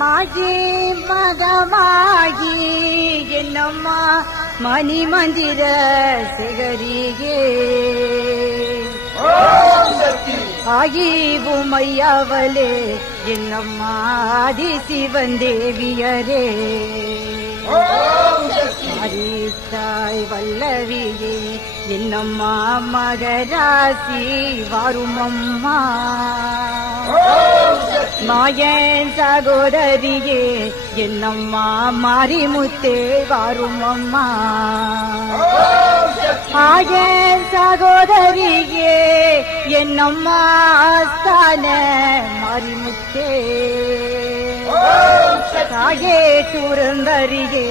மாஜி மதமாகி என்னம்மா மணி மந்திர சிகரியே ஆகி உமையவளே என்னம்மா ஆதி சிவன் தேவியரே தாய் வல்லவியே என்னம்மா மகராசி வாரும் அம்மா மாயன் சகோதரியே என்னம்மா மாரிமுத்தே வாரும் அம்மா மாயன் சகோதரியே என்னம்மா ஆஸ்தான மாரிமுத்தே தாயே சுரந்தரியே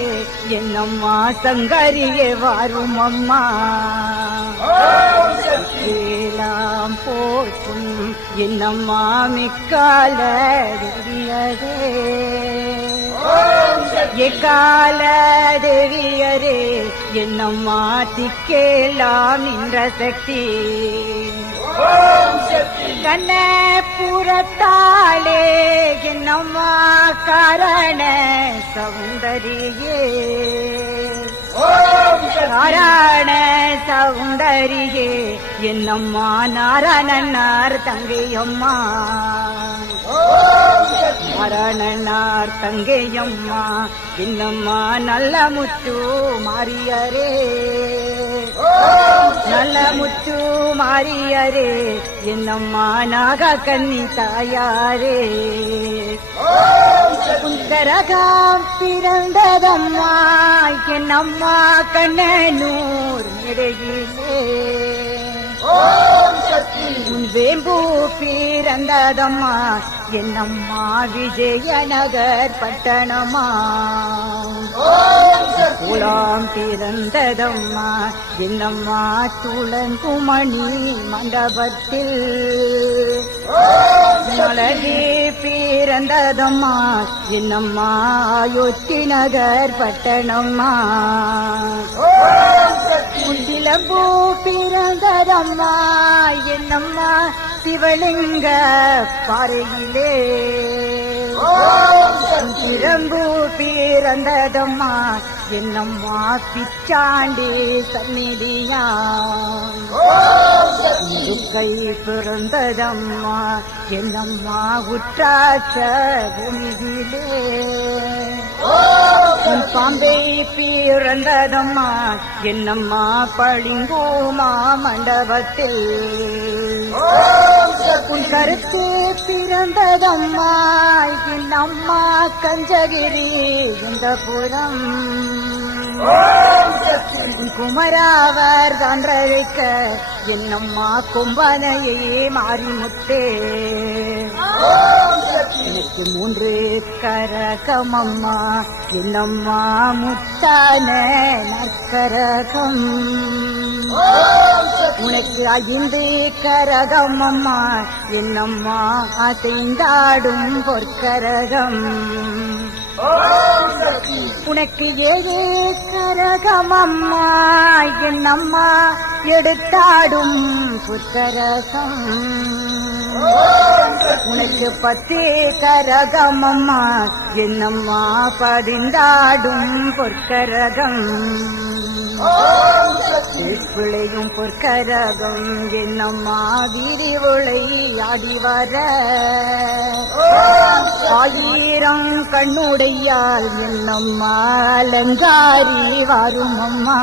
என்னம்மா சங்கரியே வாரும் அம்மா ஏலாம் போற்றும் என்னம்மா மிக்கால தேவியரே எக்கால தேவியரே என்னம்மா திக்கேலாம் நின்ற சக்தி கண்ண புறத்தாலே என்னம்மா காரண சௌந்தரியே நாராயண சௌந்தரியே என்னம்மா நாராயணனார் தங்கையம்மா நாராயணனார் தங்கையம்மா என்னம்மா நல்ல முத்து மாரியரே நல்ல முத்து மாரியரே என்னம்மா நாக கன்னி தாயாரே சுந்தரகாம் பிறந்ததம்மா என்னம்மா கண்ணனூர் இடையிலே வேம்பு பிறந்ததம்மா என்னம்மா விஜயநகர் பட்டணமா குலாம் பிறந்ததம்மா என்னம்மா துளங்குமணி மண்டபத்தில் மலரே பிறந்ததம்மா என்னம்மா அயோத்தி நகர் பட்டணம்மா சிலம்பு பிறந்ததம்மா என்னம்மா சிவலிங்க பாறையிலே சிலம்பு பிறந்ததம்மா என்னம்மா பிச்சாண்டி சந்நிதியா கை பிறந்ததம்மா என்னம்மா உற்றாட்ச பூமியிலே பாம்பை பிறந்ததம்மா என்னம்மா பளிங்குமா மண்டபத்தில் உன் கருத்து பிறந்ததம்மா என்னம்மா கஞ்சகிரி இந்த புறம் குமராவர் தன்றழைக்க என்னம்மா கும்பனையே மாரிமுத்தே எனக்கு 3 கரகமம்மா என்னம்மா முத்தான நற்கரகம் உனக்கு 5 கரகமம்மா என்னம்மா அசைந்தாடும் பொற்கரகம் உனக்கு 7 கரகமம்மா என்னம்மா எடுத்தாடும் புத்தரகம் உனக்கு 10 கரகமம்மா என்னம்மா பதிந்தாடும் பொற்கரகம் பிள்ளையும் பொற்கரகம் என்னம்மா விரிவுளை ஆடி வர 1000 கண்ணுடையால் என்னம்மா அலங்காரி வாரும் அம்மா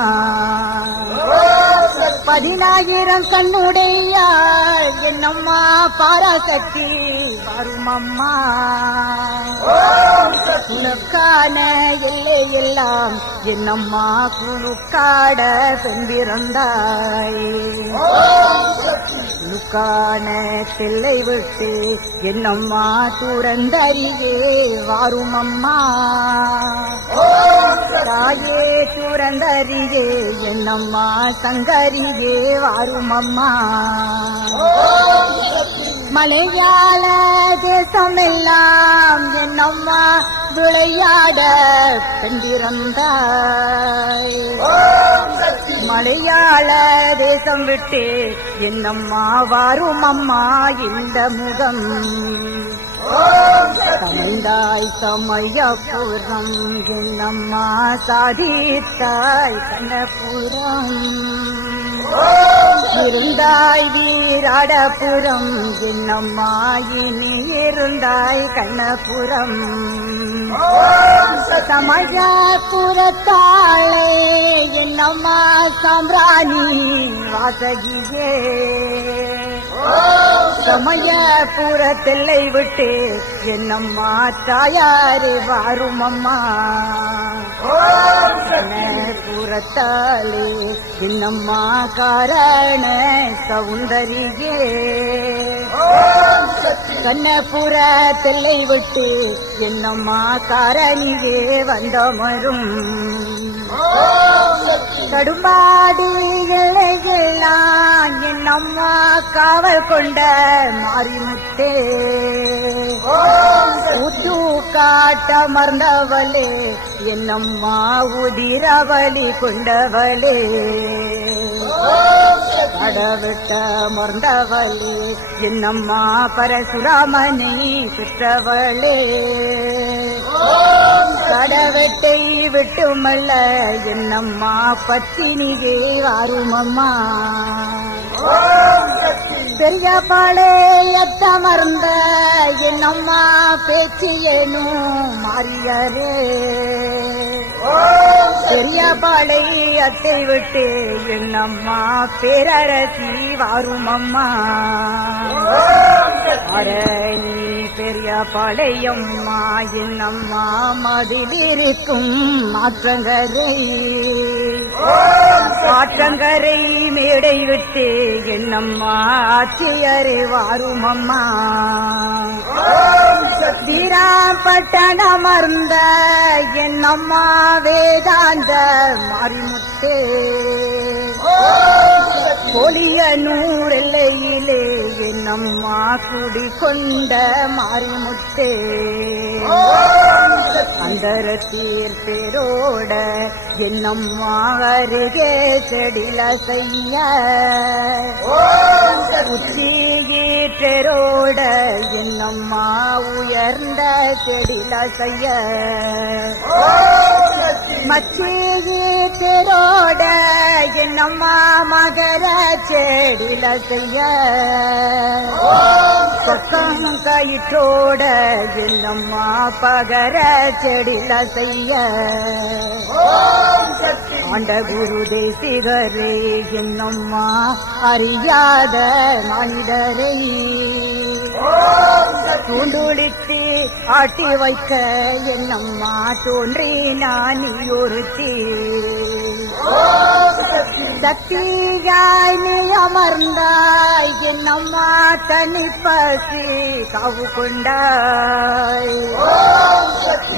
10000 கண்ணுடையால் என்னம்மா பாராசக்தி வாரும் அம்மா உனக்கான எல்லை எல்லாம் என்னம்மா குழுக்காட பெண் பிறந்தாய் உனக்கான தெல்லை விட்டு என்னம்மா துறந்தறியே வாரும் அம்மா தாயே துறந்தறியே என்னம்மா சங்கரியே வாரும் அம்மா மலையாள தேசமெல்லாம் என்னம்மா விளையாட பெண்டிருந்தாய் மலையாள தேசம் விட்டு என்னம்மா வாரும் அம்மா இந்த முகம் தமிழ்ந்தாய் சமயபுரம் என்னம்மா சாதித்தாய் கண்ணபுரம் இருந்தாய் வீராடபுரம் என்னம்மா இனி இருந்தாய் கண்ணபுரம் சமயபுரத்தாளே என்னம்மா சாம்பிராணி வாசகியே சமயபுரத்தில்லை விட்டு என்னம்மா தாயாரே வாரும் அம்மா புறத்தாளே என்னம்மா காரண சௌந்தரியே கண்ணபுரத்தில்லை விட்டு என்னம்மா காரணியே வந்தமரும் கடும்பாடி இலைகளான் என்னம்மா காவல் கொண்ட மாரிமுத்தே ஊத்து காட்டமர்ந்தவளே என்னம்மா உதிரவழி கொண்டவளே கடவிட்ட மர்ந்தவளே என்னம்மா பரசுராமனை பெற்றவளே கடவட்டை விட்டுமல்ல என்னம்மா பத்தினியே வாருமம்மா பெரிய பாளையத்தமர்ந்த என்னம்மா பேச்சியனும் மாறியரே பெரிய பாளையத்தை விட்டு என்னம்மா பேரரசி வாருமம்மா அரணி பெரிய பாளையம்மா என்னம்மா மதிலிருக்கும் ஆற்றங்கரை மேடை விட்டு என்னம்மா ஆட்சியரே வாருமம்மா வீராம்பட்டணம் அமர்ந்த என்னம்மா வேதாந்த மாரிமுத்தே பொலியனூர் எல்லையிலே என்னம்மா குடிகொண்ட மாரிமுத்தே அந்தரத்தீர் பேரோட என்னம்மா அருகே செடில செய்ய உச்சியீற்றரோட என்னம்மா உயர்ந்த செடில செய்ய மச்சியீற்றரோட என்னம்மா மகர செடில செய்ய சொக்கம் கயிற்றோட என்னம்மா பகர செடில செய்ய ஆண்ட குரு தேசிகரே என்னம்மா அறியாத மனிதரை தூண்டுளித்து ஆட்டி வைக்க என்னம்மா தோன்றி நான் ஒருத்தி சக்தியாய் நீ அமர்ந்தாய் என்னம்மா தனிப்பசி காவு கொண்டாய்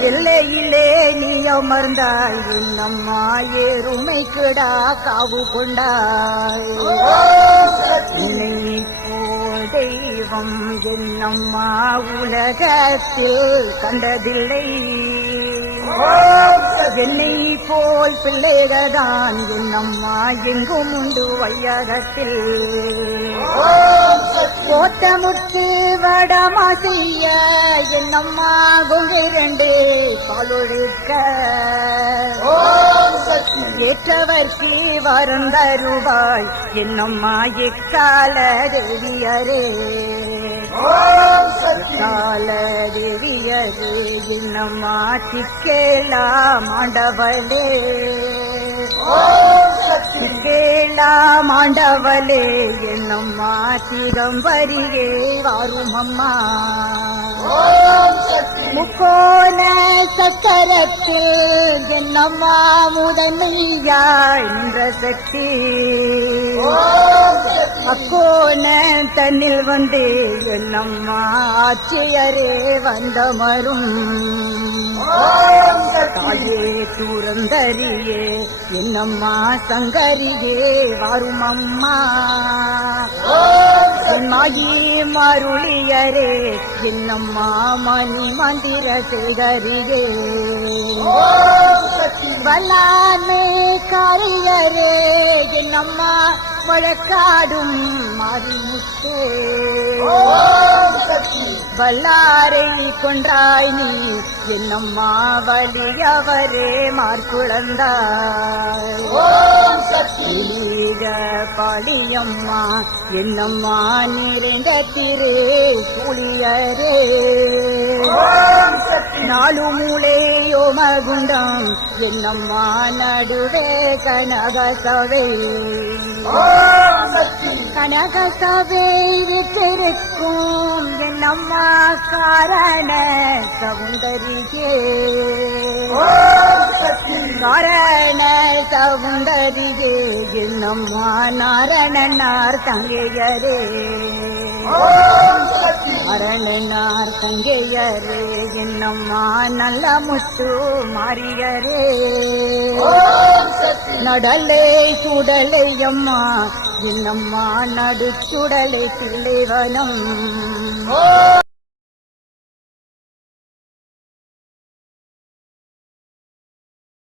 எல்லையிலே நீ அமர்ந்தாய் என்னம்மா எருமை கிடா காவு கொண்டாய் உன்னை போல் தெய்வம் என்னம்மா உலகத்தில் கண்டதில்லை என்னை போல் பிள்ளைகள்தான் என்னம்மா எங்கும் உண்டு வையகத்தில் கோட்டமுத்து வடமா செய்ய என்னம்மா கொங்கிரண்டு பாலொழிக்க ஏற்றவர்க்கு வரந்தருவாய் என்னம்மா எக்கால தேவியரே கால தேவியரே என்னம்மா சிக்கேலா மாண்டவளே சிக்கேலா மாண்டவளே என்னம்மா சிதம்பரியே வாருமம்மா முக்கோண சக்கரத்து என்னம்மா முதன்மையாய் நின்ற சக்தி அக்கோண தன்னில் வந்தே என்னம்மா ஆட்சியரே வந்தமரும் தாயே சூரந்தரியே என்னம்மா சங்கரியே வாருமம்மா மாயி மருளியரே என்னம்மா மணி மந்திர சேகரியே வல்லாமே காரியரே என்னம்மா வழக்காடும் மாரிமுத்தே வல்லாரை கொன்றாய் நீ என்னம்மா வலியவரே மார்குழந்தாய் பாலியம்மா என்னம்மா நிறைந்த திரு புலியரே நாலு மூளையோ மகுண்டம் என்னம்மா நடுவே கனகசவை கனகசவை விட்டிருக்கும் என்னம்மா காரண சவுந்தரியே காரண சவுந்தரியே என்னம்மா நாரணனார் தங்கையரே அரணனார் தங்கையரே என்னம்மா நல்ல முத்து மாறியரே நடலை சுடலை அம்மா என்னம்மா நடு சுடலை தில்லைவனம்